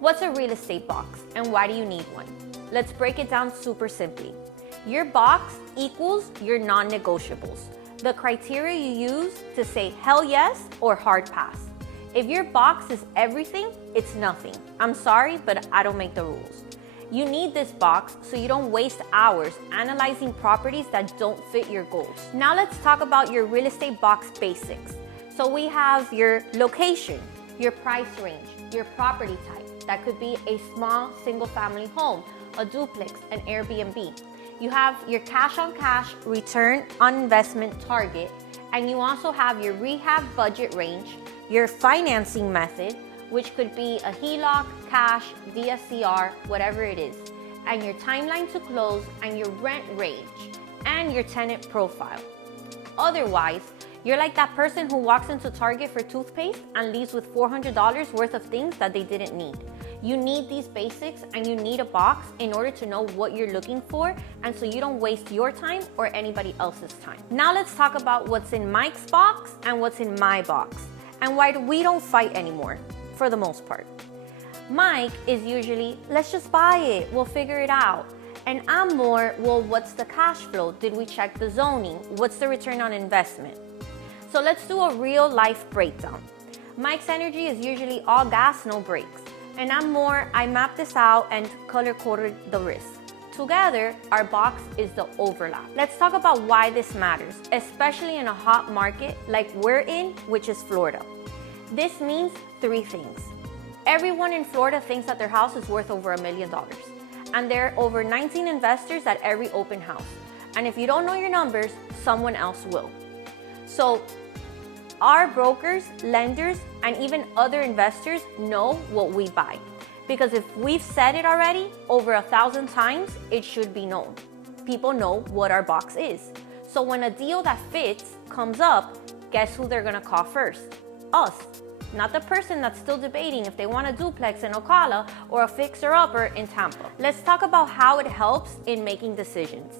What's a real estate box and why do you need one? Let's break it down super simply. Your box equals your non-negotiables, the criteria you use to say hell yes or hard pass. If your box is everything, it's nothing. I'm sorry, but I don't make the rules. You need this box so you don't waste hours analyzing properties that don't fit your goals. Now let's talk about your real estate box basics. So we have your location, your price range, your property type. That could be a small single-family home, a duplex, an Airbnb. You have your cash-on-cash return on investment target, and you also have your rehab budget range, your financing method, which could be a HELOC, cash, DSCR, whatever it is, and your timeline to close, and your rent range, and your tenant profile. Otherwise, you're like that person who walks into Target for toothpaste and leaves with $400 worth of things that they didn't need. You need these basics and you need a box in order to know what you're looking for and so you don't waste your time or anybody else's time. Now let's talk about what's in Mike's box and what's in my box and why we don't fight anymore, for the most part. Mike is usually, let's just buy it, we'll figure it out. And I'm more, well, what's the cash flow? Did we check the zoning? What's the return on investment? So let's do a real life breakdown. Mike's energy is usually all gas, no brakes. And I'm more, I map this out and color-coded the risk. Together, our box is the overlap. Let's talk about why this matters, especially in a hot market like we're in, which is Florida. This means three things. Everyone in Florida thinks that their house is worth over $1 million. And there are over 19 investors at every open house. And if you don't know your numbers, someone else will. So our brokers, lenders, and even other investors know what we buy. Because if we've said it already over 1,000 times, it should be known. People know what our box is. So when a deal that fits comes up, guess who they're gonna call first? Us. Not the person that's still debating if they want a duplex in Ocala or a fixer-upper in Tampa. Let's talk about how it helps in making decisions.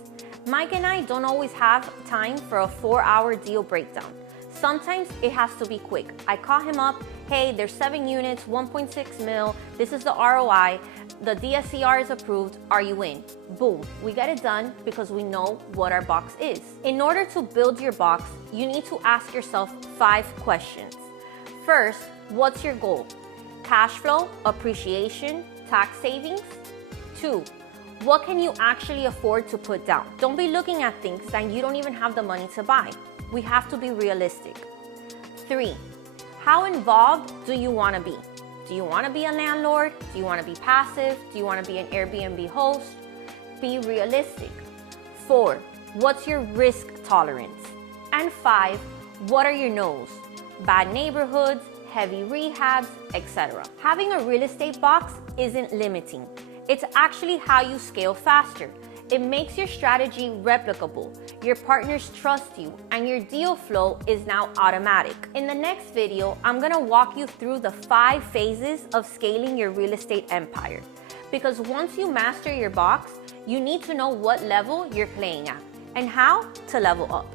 Mike and I don't always have time for a 4-hour deal breakdown. Sometimes it has to be quick. I call him up, hey, there's 7 units, 1.6 mil, this is the ROI, the DSCR is approved, are you in? Boom, we get it done because we know what our box is. In order to build your box, you need to ask yourself 5 questions. First, what's your goal? Cash flow, appreciation, tax savings? 2, what can you actually afford to put down? Don't be looking at things that you don't even have the money to buy. We have to be realistic. 3, how involved do you want to be? Do you want to be a landlord? Do you want to be passive? Do you want to be an Airbnb host? Be realistic. 4, what's your risk tolerance? And 5, what are your no's? Bad neighborhoods, heavy rehabs, etc. Having a real estate box isn't limiting. It's actually how you scale faster. It makes your strategy replicable, your partners trust you, and your deal flow is now automatic. In the next video, I'm gonna walk you through the 5 phases of scaling your real estate empire. Because once you master your box, you need to know what level you're playing at and how to level up.